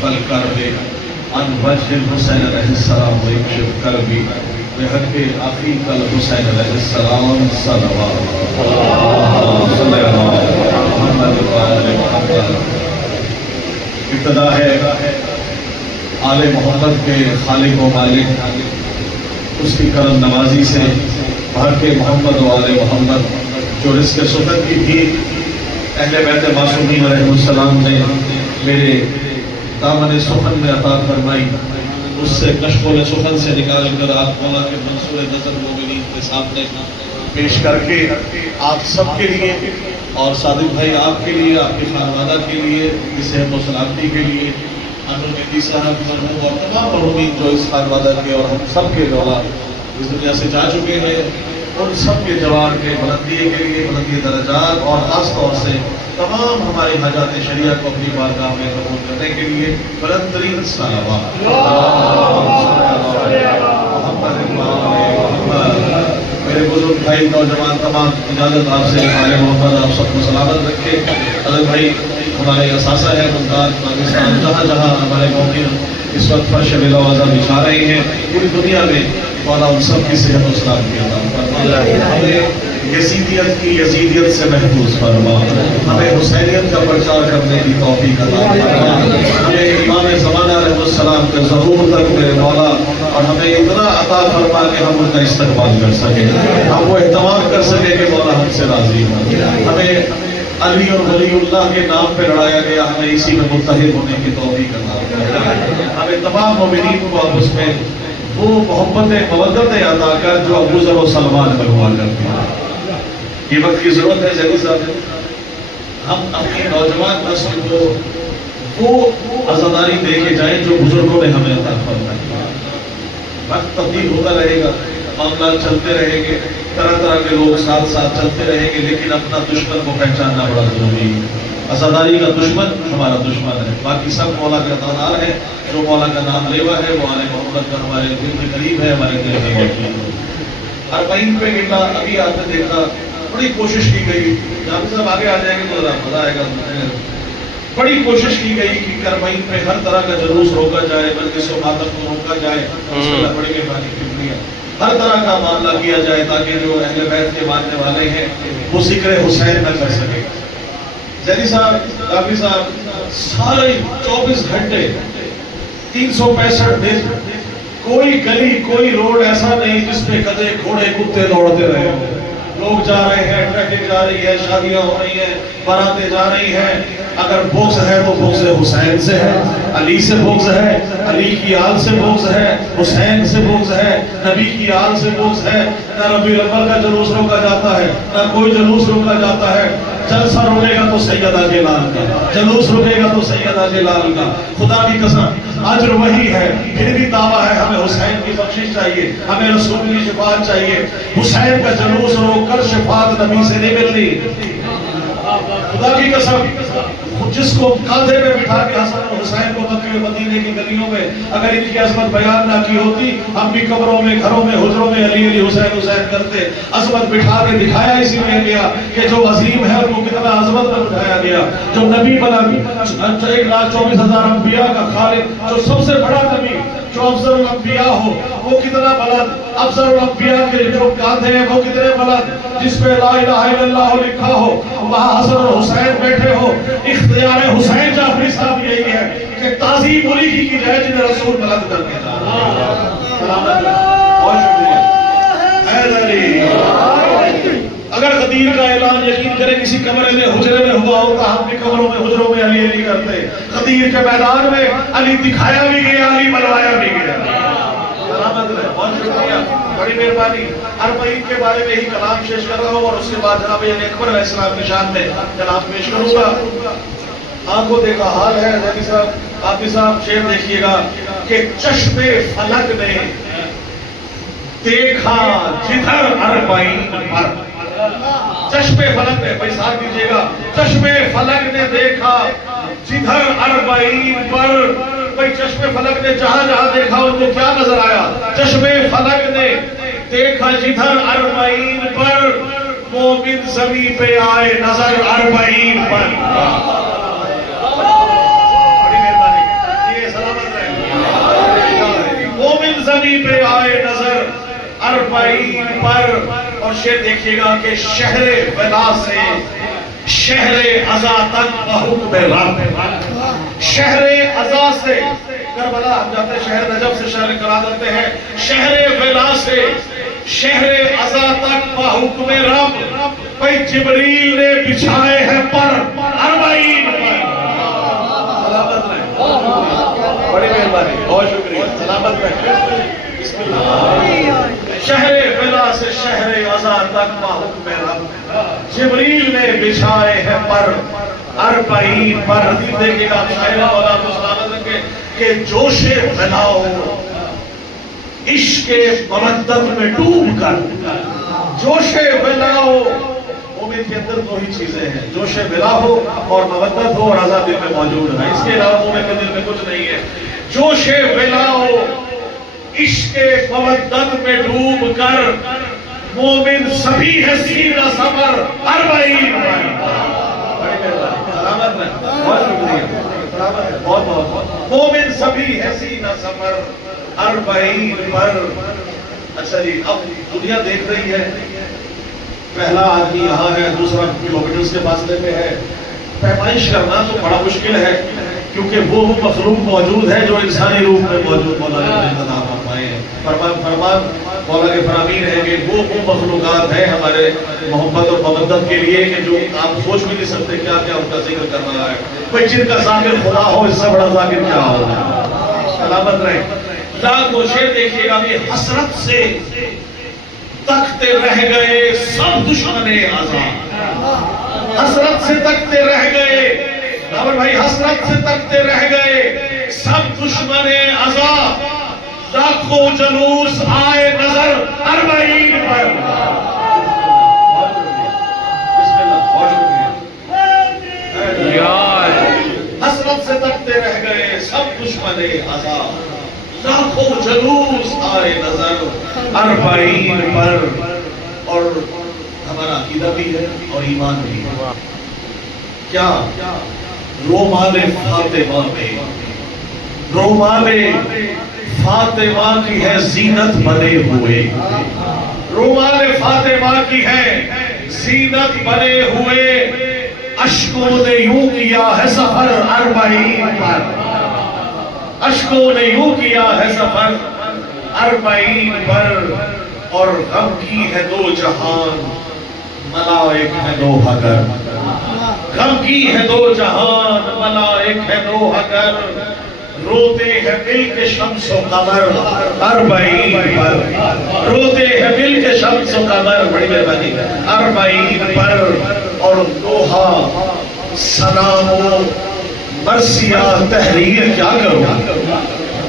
کاشف الکرب عن وجه الحسین علیہ السلام ویکشف کربی بحق عقیق الحسین علیہ السلام صلوات اللہ صلی اللہ محمد وآل محمد۔ ابتدا ہے آل محمد کے خالق و مالک اس کی کرم نوازی سے بحق محمد و آل محمد جو رزق سخن کی بھی اہل بیت معصومین علیہ السلام نے میرے دامن سخن میں عطا فرمائی، اس سے کشکول سخن سے نکال کر آپ مولا کے منصور نظر مومنین کے سامنے پیش کر کے آپ سب کے لیے اور صادق بھائی آپ کے لیے، آپ کی خانوادہ کے لیے، اس صحت و سلامتی کے لیے، انور مہدی صاحب مرحوم اور تمام مرحومین جو اس خانوادہ کے اور ہم سب کے اولاد اس دنیا سے جا چکے ہیں، ان سب کے جوار کے بلندی کے لیے، بلندی درجات اور خاص طور سے تمام ہماری حاجات شریعت کو اپنی بارگاہ میں قبول کرنے کے لیے بلند ترین صلوات میرے بزرگ بھائی نوجوان تمام اجازت آپ سے آل محمد آپ سب کو سلامت رکھے۔ حضرت بھائی ہمارے اثاثہ ہے ملتان پاکستان، جہاں جہاں ہمارے مومن اس وقت فرش بلاوازہ بچھا رہے ہیں پوری دنیا میں، مولا ان سب کی صحت و سلامتی عطا فرما، ہمیں یزیدیت کی یزیدیت سے محفوظ فرما، ہمیں حسینیت کا پرچار کرنے کی توفیق عطا فرما، ہمیں امام زمانہ علیہ السلام کے ظہور تک میرے مولا اور ہمیں اتنا عطا فرما کہ ہم ان کا استقبال کر سکیں، ہم وہ اہتمام کر سکیں کہ مولا ہم سے راضی ہوں، ہمیں علی اور ولی اللہ کے نام پہ لڑایا گیا، ہمیں اسی میں متحد ہونے کی توفیق عطا فرما، ہمیں تمام مومنین کو آپس میں وہ محبت مودت عطا کر جو ابو ذر و سلمان میں ہوا کرتی ہے۔ یہ وقت کی ضرورت ہے زیدی صاحب، ہم اپنی نوجوان نسل کو وہ عزاداری دے کے جائیں جو بزرگوں نے ہمیں عطا فرمائی۔ وقت تبدیل ہوتا رہے گا، معاملات چلتے رہیں گے، طرح طرح کے لوگ ساتھ ساتھ چلتے رہیں گے، لیکن اپنا دشمن کو پہچاننا بڑا ضروری ہے۔ عزاداری کا دشمن ہمارا دشمن ہے، باقی سب مولا کے عطادار ہیں، جو مولا کا نام لیوا ہے وہ آل محمد کا ہمارے دل کے قریب ہے، ہمارے دل میں موجود ہے۔ اربعین پہ گلا ابھی آپ نے دیکھا، بڑی کوشش کی گئی، جہاں صاحب آگے آ جائیں گے تو ذرا مزہ آئے گا، بڑی کوشش کی گئی کہ اربعین پہ ہر طرح کا جلوس روکا جائے، مجلس و ماتم کو روکا جائے، بڑی مہربانی شکریہ، ہر طرح کا معاملہ کیا جائے تاکہ جو اہل بیت کے ماننے والے ہیں وہ ذکر حسین نہ کر سکے۔ زیدی صاحب، کافی صاحب، سارے 24 گھنٹے 365 دن کوئی گلی کوئی روڈ ایسا نہیں جس پہ گدھے گھوڑے کتے دوڑتے رہے ہوں۔ لوگ جا رہے ہیں، ٹریفک جا رہی ہے، شادیاں ہو رہی ہیں، باراتیں جا رہی ہیں، اگر بغض ہے تو بغض حسین سے ہے، علی سے بغض ہے، علی کی آل سے بغض ہے، حسین سے بغض ہے، نبی کی آل سے بغض ہے، نہ ربیع الاول کا جلوس روکا جاتا ہے، نہ کوئی جلوس روکا جاتا ہے۔ جلسہ رکے گا تو سیدہ جلال کا، جلوس رکے گا تو سیدہ جلال کا، خدا کی قسم اجر وہی ہے، پھر بھی دعویٰ ہے ہمیں حسین کی بخشش چاہیے، ہمیں رسول کی شفاعت چاہیے۔ حسین کا جلوس روک کر شفاعت نبی سے نہیں ملتی، خدا کی قسم جس کو کاندھے پہ بٹھا کے حسن اور حسین کو مکے مدینے کی گلیوں میں اگر ان کی عظمت بیان نہ کی ہوتی، ہم بھی قبروں میں، گھروں میں، حجروں میں علی علی حسین حسین کرتے۔ عظمت بٹھا کے دکھایا اسی لیے گیا کہ جو عظیم ہے ان کو کتنا عظمت میں بٹھایا گیا، جو نبی بلند 1,24,000 انبیاء کا خالق، جو سب سے بڑا نبی، جو افضل الانبیاء ہو، وہ کتنا بلند، افضل الانبیاء کے جو کاندھے ہیں وہ کتنے بلند، جس پہ لا الہ الا اللہ لکھا ہو، وہاں حسن اور حسین بیٹھے ہو۔ اختیار حسین جعفری صاحب یہی ہے کہ تعظیم علی کی جائے جنہیں رسول بلند کر کے بہت شکریہ حیدری۔ اگر غدیر کا اعلان یقین کرے کسی کمرے میں حجرے میں ہوا ہوتا، ہم بھی کمروں میں حجروں میں علی علی کرتے۔ غدیر کے میدان میں علی دکھایا بھی گیا، علی بلوایا بھی گیا۔ بہت شکریہ، بڑی مہربانی۔ اربعین کے بارے میں ہی کلام پیش کر رہا ہوں اور اس کے بعد جناب علی اکبر علیہ السلام کی شان میں کلام پیش کروں گا۔ آنکھوں دیکھا حال ہے زیدی صاحب، حافظ صاحب شعر دیکھیے گا کہ چشم فلک نے دیکھا جدھر اربعین پر، چشم فلک نے، بھائی ساتھ دیجئے گا، چشم فلک نے دیکھا جدھر اربعین پر۔ بھائی چشم فلک نے جہاں جہاں دیکھا ان کو کیا نظر آیا؟ چشم فلک نے دیکھا جدھر اربعین پر، مومن زمین پہ آئے نظر اربعین پر۔ بڑی مہربانی، اور شعر دیکھیے گا کہ شہر ولا سے شہر عزا تک بحکم رب، شہر عزا سے کربلا ہم جاتے ہیں، شہر نجف سے شہر کرا دیتے ہیں، شہر ولا سے شہر عزا تک بحکم رب، بھئی جبریل نے بچھائے ہیں پر 40 پر۔ سلامت رہے، بڑی مہربانی، بہت شکریہ، سلامت رہے۔ بسم اللہ۔ شہر ولا سے شہر عزا تک بحکم رب، جبریل نے بچھائے ہیں پر 40 پر۔ دیکھئے گا شاعر مولا کو سلامت رکھے کہ جوش ولا ہو عشق مودت میں ڈوب کر، جوش ولا ہو، مومن کے اندر دو ہی چیزیں ہیں، جوش ولا ہو اور مودت ہو اور رضا دل میں موجود ہے، اس کے علاوہ مومن کے دل میں کچھ نہیں ہے۔ جوش ولا ہو عشق مودت میں ڈوب کر، مومن سبھی ہے سینہ سفر 40 پر۔ سلامت رہے، بہت شکریہ، بہت بہت مومن سبھی ہے سینہ سفر 40 پر۔ اچھا جی، اب دنیا دیکھ رہی ہے، پہلا آدمی یہاں ہے، دوسرا کلومیٹرز کے فاصلے میں ہے، پیمائش کرنا تو بڑا مشکل ہے، کیونکہ وہ مخلوق موجود ہے جو انسانی روح میں موجود مولا نے انتظام فرمائے ہیں۔ فرمان مولا کے فرامین ہے کہ وہ مخلوقات ہیں ہمارے محبت اور مودت کے لیے کہ جو آپ سوچ بھی نہیں سکتے کیا کیا ان کا ذکر کر رہا ہے۔ کوئی جن کا ذاکر خدا ہو، اس سے بڑا ذاکر کیا ہوگا؟ سلامت رہے۔ لاکھوں شعر دیکھیے گا کہ حسرت سے تکتے رہ گئے سب دشمن آزاد، حسرت سے تکتے رہ گئے داور بھائی، حسرت سے تکتے رہ گئے سب دشمن عذاب، لاکھوں جلوس آئے نظر 40 پر۔ بسم اللہ، بہت شکریہ۔ حسرت سے تکتے رہ گئے سب دشمن عذاب، لاکھوں جلوس آئے نظر 40 پر۔ اور ہمارا عقیدہ بھی ہے اور ایمان بھی ہے، کیا رومال فاطمہ میں، رومال فاطمہ کی ہے زینت بنے ہوئے، رومال فاطمہ کی ہے زینت بنے ہوئے، اشکوں نے یوں کیا ہے سفر 40 پر، اشکوں نے یوں کیا ہے سفر 40 پر۔ اور غم کی ہے دو جہان، ملائک ہے دو ہگر، غم کی ہے دو جہان، ملائک ہے دو ہگر، روتے ہیں مل کے شمس و قمر 40 پر، روتے ہیں مل کے شمس و قمر، بڑی مہربانی 40 پر۔ اور دوہا سلام و مرثیہ تحریر کیا کروں،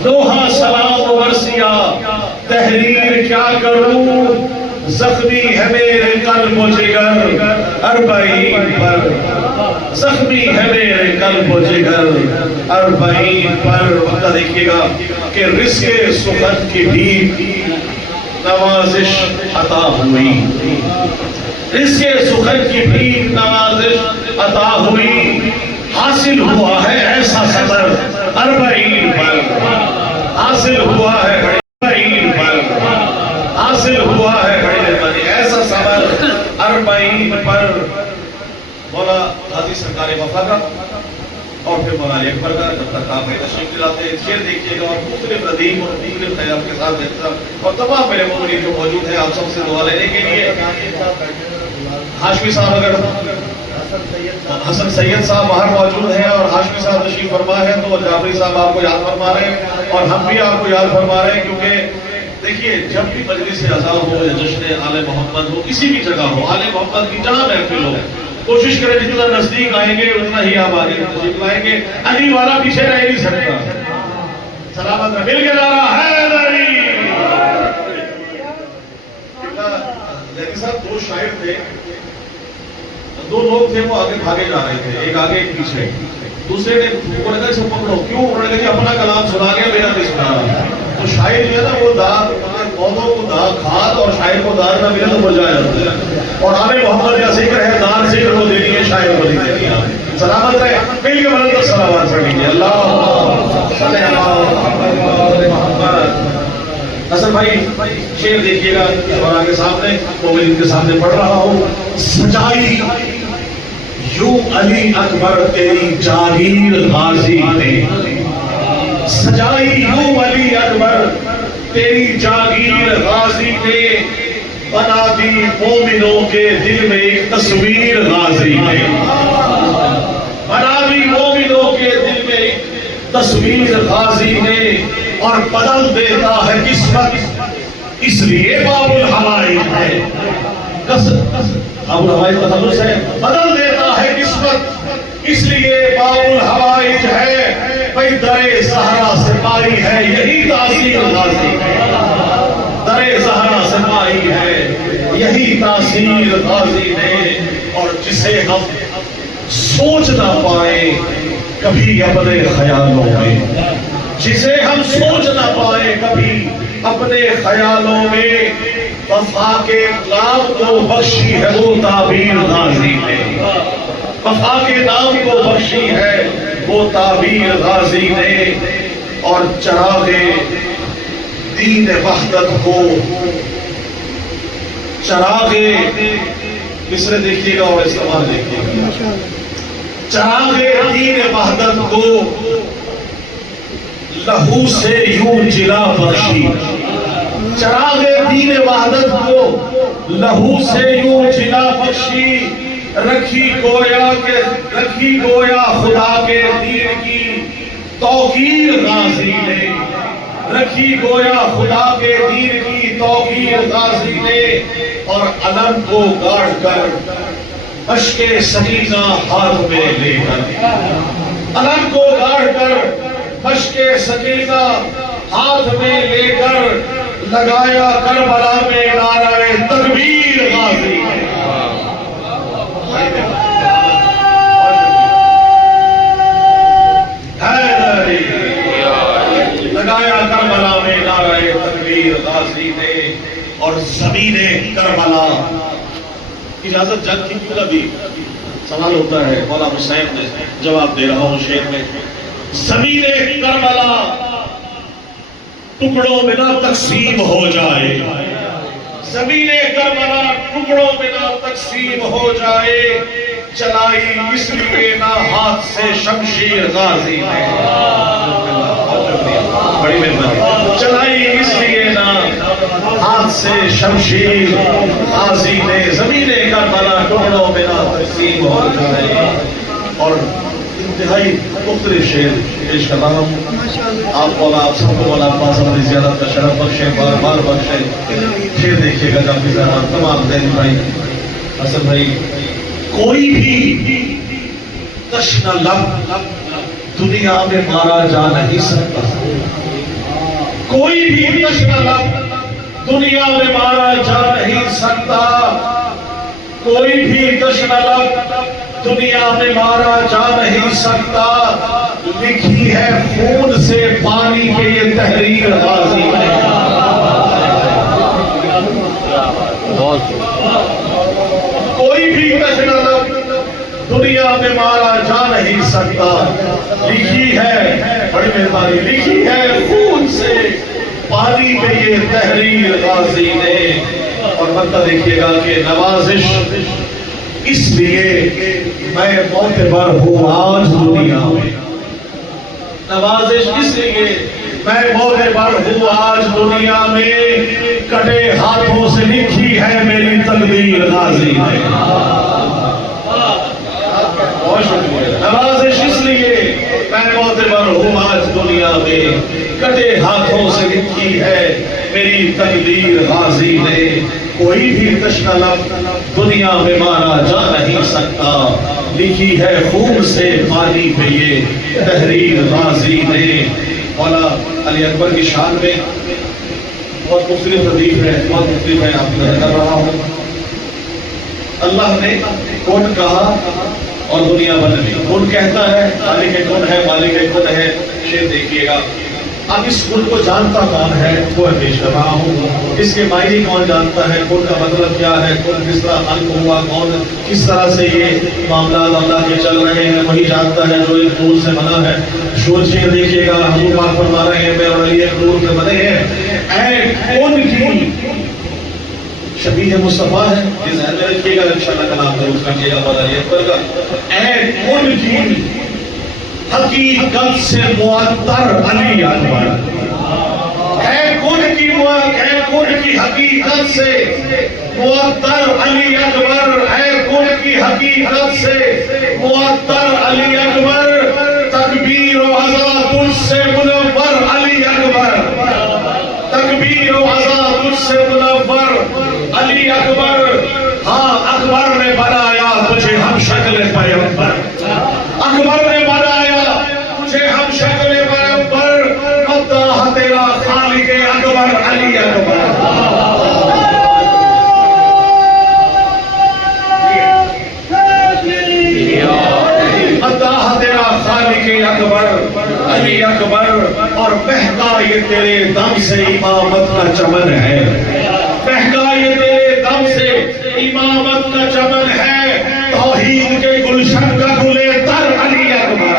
دوہا سلام و مرثیہ تحریر کیا کروں، زخمی ہے میرے قلب و جگر 40 پر، زخمی ہے میرے قلب و جگر 40 پر۔ وقت دیکھئے گا کہ رزق سخن کی بھی نوازش عطا ہوئی، رزق سخن کی بھی نوازش عطا ہوئی، حاصل ہوا ہے ایسا صبر 40 پر، حاصل ہوا ہے 40 پر، حاصل ہوا ہے بڑی ایسا صبر 40 پر۔ مولا حاجی سرکار وفا کا اور پھر مولا اکبر کا جب تک آپ تشریف لاتے ہیں، شعر دیکھیے گا اور مختلف ندیم اور مختلف خیال کے ساتھ دیکھتا اور تمام میرے مومنین جو موجود ہیں آپ سب سے دعا لینے کے لیے۔ ہاشمی صاحب اگر حسن سید صاحب باہر موجود ہیں اور ہاشمی صاحب تشریف فرما ہے تو جعفری صاحب آپ کو یاد فرما رہے ہیں اور ہم بھی آپ کو یاد فرما رہے ہیں، کیونکہ دیکھیے جب بھی مجلس اعزاز ہو یا جشن آل محمد ہو، کسی بھی جگہ ہو، آل محمد کی جہاں محفل ہو، کوشش کریں جتنا نزدیک آئیں گے اتنا ہی آپ آگے تشریف لائیں گے، علی والا پیچھے رہ نہیں سکتا۔ سلامت رہے، مل کے نعرہ حیدری۔ لیکن صاحب دو شاعر تھے، دو لوگ تھے، وہ آگے بھاگے جا رہے تھے، ایک آگے ایک پیچھے، دوسرے نے انہوں نے کہا اسے پکڑو، کیوں؟ انہوں نے کہا کہ اپنا کلام سنا گیا، میرا نہیں سنا رہا۔ تو شاعر جو ہے نا وہ داد پودوں کو داد کھاد اور شاعر کو داد نہ ملے تو مر جائے، اور آل محمد کا ذکر ہے، داد ذکر کو دینی ہے، شاعر کو نہیں دینی ہے۔ سلامت رہے، مل کے بلند تک صلوات پڑھ لیجیے، اللہ صلی اللہ علیہ وسلم۔ حسن بھائی شعر دیکھیے گا اور کے سامنے مومنین کے سامنے پڑھ رہا ہوں. سجائی یوں علی اکبر تیری جاگیر غازی نے، سجائی یوں علی اکبر تیری جاگیر غازی نے، بنا دی مومنوں کے دل میں ایک تصویر غازی نے، بنا دی مومنوں کے دل میں ایک تصویر غازی نے، اور بدل دیتا ہے قسمت اس لیے باب الحوائج ہے. باب الحوائج کا تخلص ہے، بدل دیتا ہے قسمت اس لیے باب الحوائج ہے. بھئی در صحرا سے پائی ہے یہی تاثیر غازی ہے، در صحرا سے پائی ہے یہی تاثیر غازی نے. اور جسے ہم سوچ نہ پائے کبھی اپنے خیالوں میں، جسے ہم سوچ نہ پائے کبھی اپنے خیالوں میں، وفا کے نام کو بخشی ہے وہ تعبیر غازی نے، وفا کے نام کو بخشی ہے وہ تعبیر غازی نے. اور چراغ دین وحدت کو، چراغ مصرے دیکھیے گا اور استعمال دیکھیے گا. چراغ دین وحدت کو لہو سے یوں جلا بخشی، چراغ دین وحدت کو لہو سے یوں جلا بخشی، رکھی گویا خدا کے دین کی توقیر غازی نے، رکھی گویا خدا کے دین کی توقیر غازی نے. اور علم کو گاڑ کر اشک سکینہ ہاتھ میں لے کر، علم کو گاڑ کر اشک سکینہ ہاتھ میں لے کر، لگایا کربلا میں نعرہ تکبیر غازی نے. لگایا کربلا میں نعرہ تکبیر غازی نے. اور زمین کربلا، اجازت جنگ کی کیوں نبی؟ سوال ہوتا ہے، مولا حسین نے جواب دے رہا ہوں شعر میں. زمین کربلا ٹکڑوں میں نہ تقسیم ہو جائے، زمین کربلا ٹکڑوں میں نہ تقسیم ہو جائے، چلائی اس لیے نہ ہاتھ سے شمشیر غازی نے، بڑی مہربانی، چلائی اس لیے نہ ہاتھ سے شمشیر غازی نے، زمین کربلا ٹکڑوں میں نہ تقسیم ہو جائے. اور انتہائی مختلف شعر پیش کر رہا ہوں. آپ مولا آپ سب کو مولا عباس اپنی زیارت کا شرف بخشے، بار بار بخشے. شعر دیکھیے گا کافی زیادہ تمام دین بھائی، حسن بھائی. کوئی بھی تشنہ لب دنیا میں مارا جا نہیں سکتا، کوئی بھی تشنہ لب دنیا میں مارا جا نہیں سکتا، کوئی بھی تشنہ لب دنیا میں مارا جا نہیں سکتا. لکھی ہے خون سے پانی کے یہ تحریر غازی نے، کوئی بھی تشنہ لب دنیا میں مارا جا نہیں سکتا. لکھی ہے، بڑی مہربانی، لکھی ہے خون سے پانی پہ یہ تحریر غازی نے. اور بندہ دیکھیے گا کہ نوازش اس لیے میں معتبر ہوں آج دنیا میں، نوازش اس لیے میں معتبر ہوں آج دنیا میں، کٹے ہاتھوں سے لکھی ہے میری تقدیر غازی نے. نوازش اس لیے میں معتبر ہوں آج دنیا میں، کٹے ہاتھوں سے لکھی ہے میری تقدیر غازی نے. کوئی بھی تشنہ لب دنیا میں مارا جا نہیں سکتا، لکھی ہے خون سے پانی پہ یہ تحریر غازی نے. مولا علی اکبر کی شان میں بہت مختلف حدیث ہے، بہت مختلف ہے، آپ کو کر رہا ہوں. اللہ نے کون کہا اور دنیا بدلی، کون کہتا ہے مالک کون ہے، مالک کون ہے. شعر دیکھیے گا. اب اس کن کو جانتا کون ہے وہ پیش کر رہا ہوں. اس کے معنی کون جانتا ہے، کن کا مطلب کیا ہے، کن کس طرح خلق ہوا، کون کس طرح سے یہ معاملات اللہ کے چل رہے ہیں، وہی جانتا ہے جو ایک نور سے بنا ہے. شور شعر دیکھیے گا، حضور پاک فرما رہے ہیں میں اور علی ایک نور سے بنے ہیں. اے ان کی شبیہ مصطفیٰ ہے، یہ ذہن میں رکھیے گا، انشاءاللہ کلام درست رکھیے گا مداری اکبر کا۔ اے ان کی حقیقت سے معطر علی اکبر، اے کن کی حقیقت سے معطر علی اکبر، اے کن کی حقیقت سے معطر علی اکبر، تکبیر و عزا تجھ سے منور علی اکبر، تکبیر و عزا تجھ سے منور علی اکبر۔ ہاں اکبر نے بنایا تجھے ہم شکل پیغمبر، اکبر نے بنایا تجھے ہم شکل پیغمبر، مداح تیرا خالق اکبر علی اکبر۔ مداح تیرا خالق اکبر علی اکبر، اور مہکا یہ تیرے دم سے امامت کا چمن ہے، مہکا یہ تیرے دم سے امامت کا چمن ہے، توحید کے گلشن کا گلے تر علی اکبر،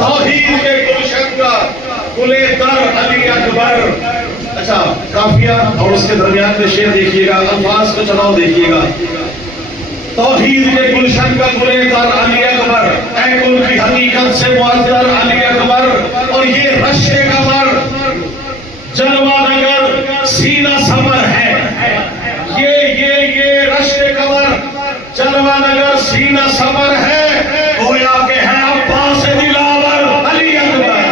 توحید کے گلشن کا گلے تر علی اکبر۔ اچھا قافیہ اور اس کے درمیان میں شعر دیکھیے گا، الفاظ کا چناؤ دیکھیے گا۔ توحید کے گلشن کا گلے تر علی اکبر، اے کل کی حقیقت سے معطر علی اکبر، اور یہ رش قمر جلوہ نگر سینہ سمر ہے، یہ رش قمر جلوہ نگر سینہ سمر ہے، گویا کہ ہے عباس دلاور علی اکبر۔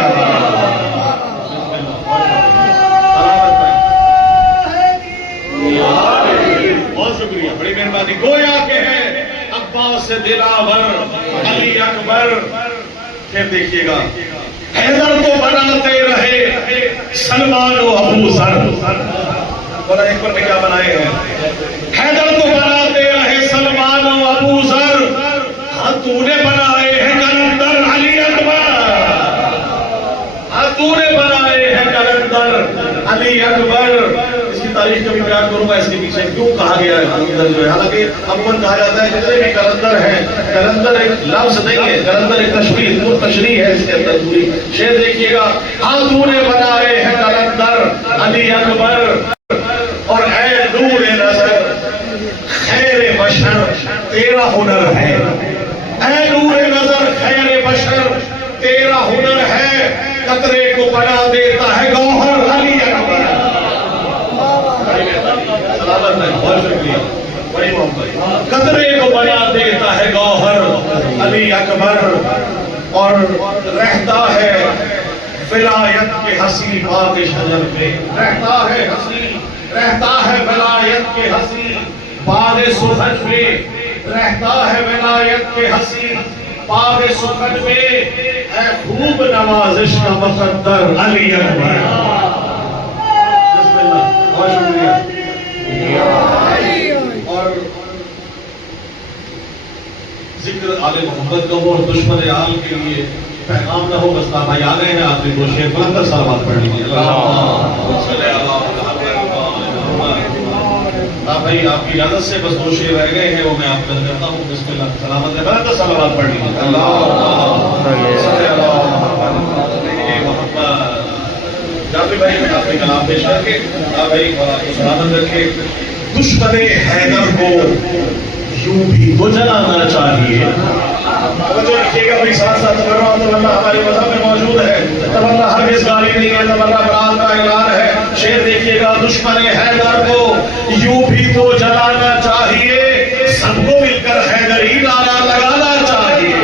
بہت شکریہ، بڑی مہربانی۔ گویا کہ ہے عباس دلاور علی اکبر۔ پھر دیکھیے گا، حیدر کو بناتے رہے سلمان و ابو ذر، بولا ایک پر میں کیا بنائے ہیں؟ حیدر کو بناتے رہے سلمان و ابو ذر، ہاں تو نے بنائے ہیں کلندر علی اکبر، ہاں تو نے بنائے ہیں کلندر علی اکبر۔ اس کی تاریخ کبھی بیان کروں گا، اس کے پیچھے کیوں کہا گیا ہے کلندر جو ہے، حالانکہ عموماً کہا جاتا ہے جتنے بھی کلندر ہیں، کلندر ایک لفظ نہیں ہے، کلندر ایک تشریح ہے اس کے اندر پوری۔ شعر دیکھیے گا، ہاں تو نے بنائے ہیں کلندر علی اکبر، اور اے نور نظر خیر بشر تیرا ہنر ہے، اے نور نظر خیر بشر تیرا ہنر ہے، قطرے کو بنا دیتا ہے گوہر علی اکبر۔ سلامت ہے، بہت شکریہ، بڑی محبت۔ قطرے کو بنا دیتا ہے گوہر علی اکبر، اور رہتا ہے ولایت کے حسین باغ شجر میں، رہتا ہے حسین، رہتا ہے ولایت کے حسین باغ سخن میں، رہتا ہے ولایت کے حسین باغ سخن میں، ہے خوب نوازش کا مقدر علی اکبر۔ بسم اللہ، بہت شکریہ۔ اور ذکر آل محمد کا ہو اور دشمن آل کے لیے پیغام نہ ہو، بس بھائی آ گئے ہیں آخری دو شعر، بلندر سلامات پڑھ لیجیے۔ بھائی آپ کی اجازت سے بس دو شعر رہ گئے ہیں، وہ میں آپ کو کرتا ہوں۔ بسم اللہ، سلامت ہے، بلندر سلامات پڑھ لیجیے۔ جعفری بھائی اپنے کلام پیش کر کے بھائی اور آپ کو سلامت رکھے۔ دشمن حیدر کو یوں بھی تو جلانا چاہیے، توجہ رکھیے گا بھائی، ساتھ ساتھ تمنا ہمارے مذہب میں موجود ہے، تمنا ہرگز گالی نہیں ہے، تمنا برات کا اعلان ہے۔ شعر دیکھیے گا، دشمن حیدر کو یوں بھی تو جلانا چاہیے، سب کو مل کر حیدری نعرہ لگانا چاہیے۔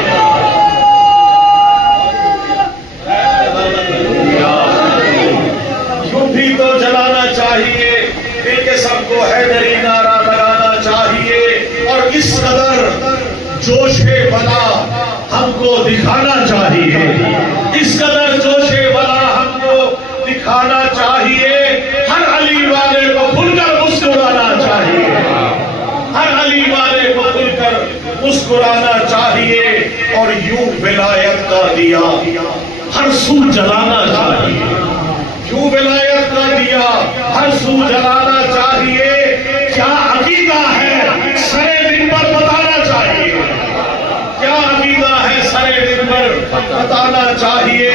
یوں بھی تو جلانا چاہیے، مل کے سب کو حیدری نعرہ لگانا چاہیے، اور اس قدر جوش ولا ہم کو دکھانا چاہیے، اس قدر جوش ولا ہم کو دکھانا چاہیے، ہر علی والے کو کھل کر مسکرانا چاہیے، ہر علی والے کو کھل کر مسکرانا چاہیے، اور یوں ولایت کا دیا ہر سو جلانا چاہیے، یوں ولایت کا دیا ہر سو جلانا چاہیے۔ کیا عقیدہ ہے سرے دن پر بتانا چاہیے، کیا عقیدہ ہے سرے دن پر بتانا چاہیے،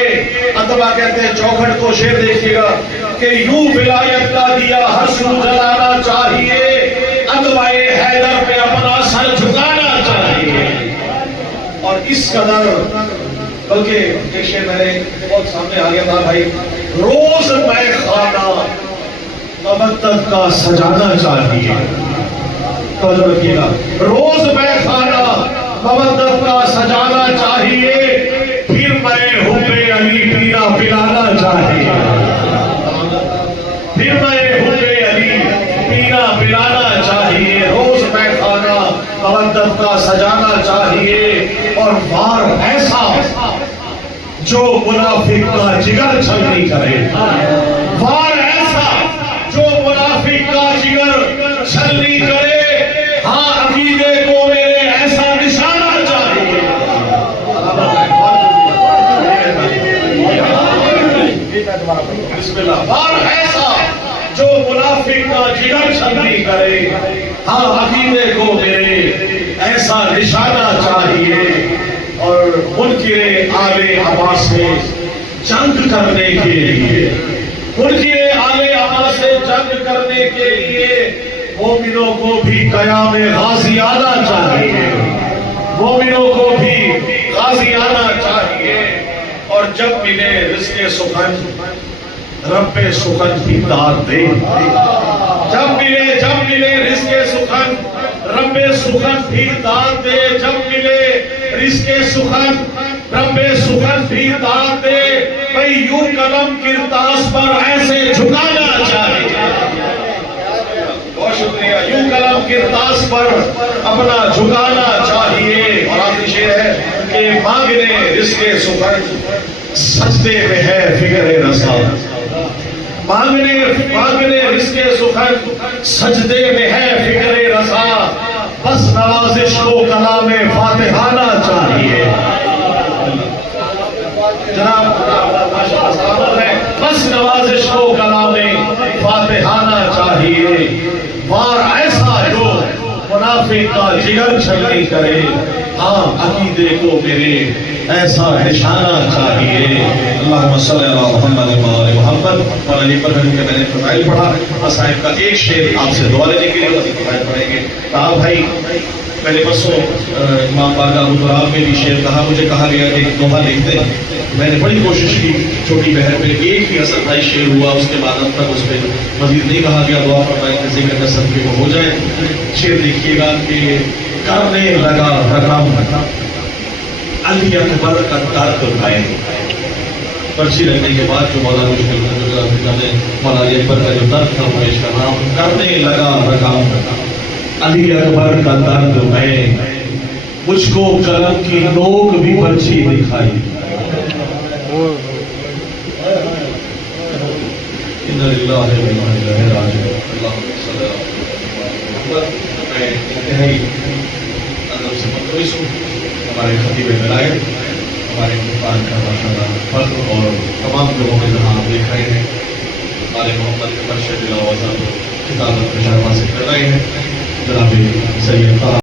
مرتبہ کہتے ہیں چوکھٹ کو شعر دیکھیے گا کہ یوں ولایت کا دیا ہر سو جلانا چاہیے، ادوائے حیدر پہ اپنا سر جھکانا چاہیے. اور اس قدر بلکہ ایک شعر میرے بہت سامنے آ گیا تھا بھائی، روز میں خانہ مودت کا سجانا چاہیے. توجہ رکھیے گا، روز میں خانہ مودت کا سجانا چاہیے، پھر میں حب علی پینا پلانا چاہیے، پھر میں حب علی پینا پلانا چاہیے. روز میں خانہ مودت کا سجانا چاہیے، اور وار ایسا جو منافق کا جگر چھلنی کرے، وار ایسا جو منافق کا جگر چھلنی کرے. ہاں عقیدے کو میرے ایسا نشانہ چاہیے. بسم اللہ. وار ایسا جو منافق کا جگر چھلنی کرے، ہاں عقیدے کو میرے ایسا نشانہ چاہیے. اور منکر آل عباس سے جنگ کرنے کے لیے، منکر آل عباس سے جنگ کرنے کے لیے مومنوں کو بھی قیام غازی آنا چاہیے، مومنوں کو بھی غازی آنا چاہیے. اور جب ملے رزق سخن رب سخن بھی داد دے، جب ملے رزق سخن رب سخن بھی داد دے، جب ملے رزق سخن رب سخن بھی داد دے. بھئی یوں قلم کرتاس پر ایسے جھکانا چاہیے. بہت شکریہ. یوں قلم کرتاس پر اپنا جھکانا چاہیے. اور آخری شعر ہے کہ مانگنے رزق سخن سجدے میں ہے فکر رسا، مانگنے رزق سخن سجدے میں ہے فکر رسا. بس نوازش کو کلام فاتحانہ چاہیے. جناب سلامت ہے. بس نوازش کو کلام فاتحانہ چاہیے. وار ایسا جو منافق کا جگر چھلنی کرے، ہاں عقیدے کو میرے ایسا نشانہ چاہیے. اللہم صلی اللہ محمد و آل محمد. اور علی پر کہ میں نے فضائل پڑھا، صاحب کا ایک شعر آپ سے دعا لینے کے لیے فضائل پڑھیں گے. کہا بھائی میں نے پرسوں امام باقا ابو تراب میں بھی شعر کہا، مجھے کہا گیا کہ ایک دوہا لکھتے ہیں. میں نے بڑی کوشش کی چھوٹی بہر پہ، ایک ہی حسن بھائی شعر ہوا، اس کے بعد اب تک اس پہ مزید نہیں کہا گیا. دعا فرمائیں کہ ذکر کا صدقے کو ہو جائے. شعر دیکھیے گا کہ کرنے لگا رقم علی اکبر کا درد ہے. پرچی لگنے کے بعد جو مولانا مشکل نے مولانا علی اکبر کا جو درد تھا وہ پیش کرنا. کرنے لگا رقم علی اکبر کا درد میں، مجھ کو قلم کی نوک بھی پرچی دکھائی. اِنَّ لِلَّهِ وَإِنَّا إِلَيْهِ رَاجِعُونَ. اللہم صلی اللہ علیہ وسلم. میں انتہائی ادب سے متوجہ ہوں. ہمارے خطیب ولایت، ہمارے مفاد کا ماشاءاللہ فخر، اور تمام لوگوں کے جہاں آپ دیکھ رہے ہیں آل محمد کے مرشد الاعظم کتابت میں شرما سے کر رہے ہیں جناب سید